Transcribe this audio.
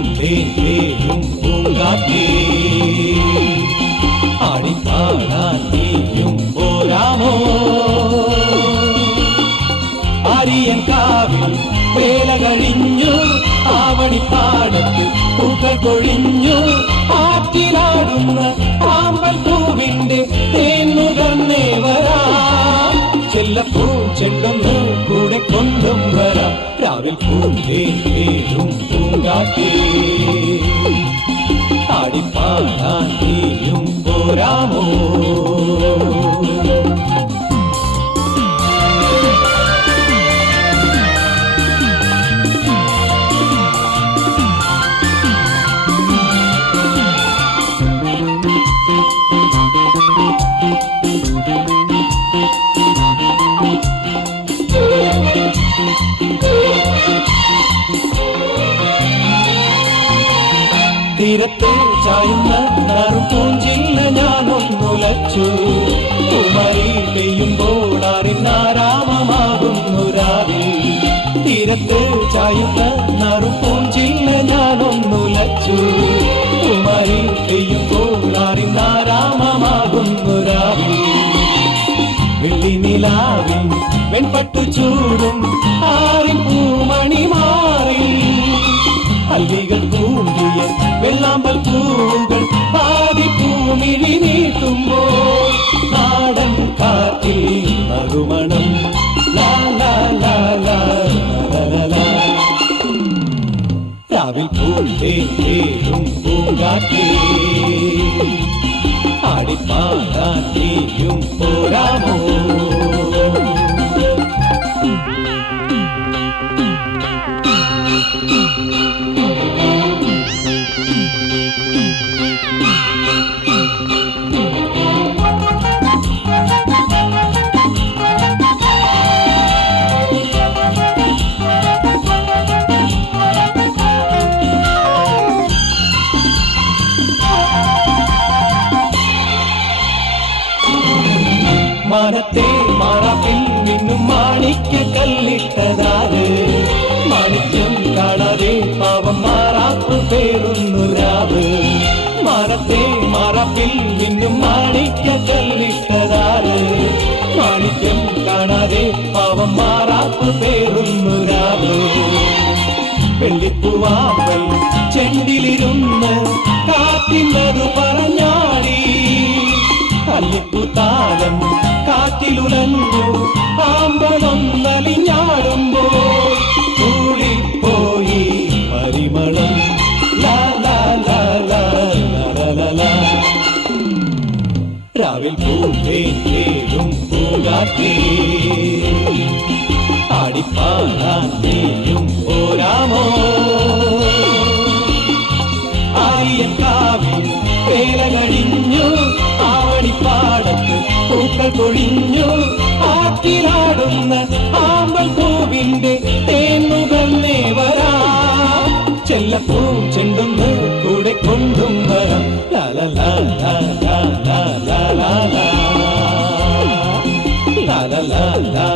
പൂന്തേരും പൂങ്കാറ്റേ ആടിപ്പാടാൻ നീയും പോരാമോ ആര്യൻ കാവിൽ വേല കഴിഞ്ഞു ആവണിപ്പാടത്ത് പൂക്കൾ കൊഴിഞ്ഞു ആറ്റിലാടുന്ന ആമ്പൽ പൂവിന്റെ തേന്നുകർന്നേ വരാം ചെല്ലപ്പൂ ചെണ്ടൊന്ന് കൂടെ കൊണ്ടും വരാം രാവിൽ പൂന്തേരും പൂങ്കാറ്റേ ആടിപ്പാടാൻ നീയും പോരാമോ തീരത്തെ ചായുന്ന നറുപൂഞ്ചില്ല ഞാനൊന്നുലച്ചു കുമരി പെയ്യുമ്പോൾ അറിഞ്ഞാരാമമാകുന്നു രാവിൽ തീരത്തെ ചായുന്ന നറുപൂഞ്ചില്ല ഞാനൊന്നുലച്ചു കുമരി പെയ്യുമ്പോൾ അറിഞ്ഞാരാമമാകുന്നു രാവിൽ വെള്ളി നിലാവിൽ വെൺപട്ടു ചൂടും ആറിൻ പൂമണി മാറി അല്ലികൾ കൂടിയ വെള്ളാമ്പൽ പൂകൾ പാതിപ്പൂമിഴി നീട്ടുമ്പോൾ നാടൻ കാറ്റിൽ നറുമണം ലാ ലാ ലാ ലാ ലാ ലാ രാവിൽ പൂന്തേരും പൂങ്കാറ്റേ ആടിപ്പാടാൻ നീയും പോരാമോ മാനത്തെ മാറാപ്പിൽ നിന്നും മാണിക്ക കല്ലിട്ടതാറ് മാണിക്യം കാണാതെ പാവം മാറാപ്പ് പേരുന്നു രാവ് മാനത്തെ മാറാപ്പിൽ നിന്നും മാണിക്ക കല്ലിട്ടതാറ് മാണിക്യം കാണാതെ പാവം മാറാപ്പ് പേരുന്നു രാവ് വെള്ളിപ്പൂവാമ്പൽ ചെണ്ടിലിരുന്ന് കാറ്റിൻ്റെതു പറഞ്ഞാടി കല്ലിപ്പുതാലം കാറ്റിലുലഞ്ഞു ആമ്പലൊന്നലിഞ്ഞാടുമ്പോൾ കൂടിപ്പോയി പരിമളം ലാ ലാ ലാ ലാ ലാ ലാ രാവിൽ പൂന്തേരും പൂങ്കാറ്റേ ആടിപ്പാടാൻ നീയും പോരാമോ ആര്യൻ കാവിൽ വേല കഴിഞ്ഞു ആവണിപ്പാടത്ത് പൂക്കൾ കൊഴിഞ്ഞു ആറ്റിലാടുന്ന ആമ്പൽ പൂവിന്റെ തേന്നുകർന്നേ വരാം ചെല്ലപ്പൂ ചെണ്ടൊന്ന് കൂടെ കൊണ്ടും വരാം ലാ ലാ ലാ ലാ ലാ ലാ ലാ ലാ ലാ ലാ ലാ ലാ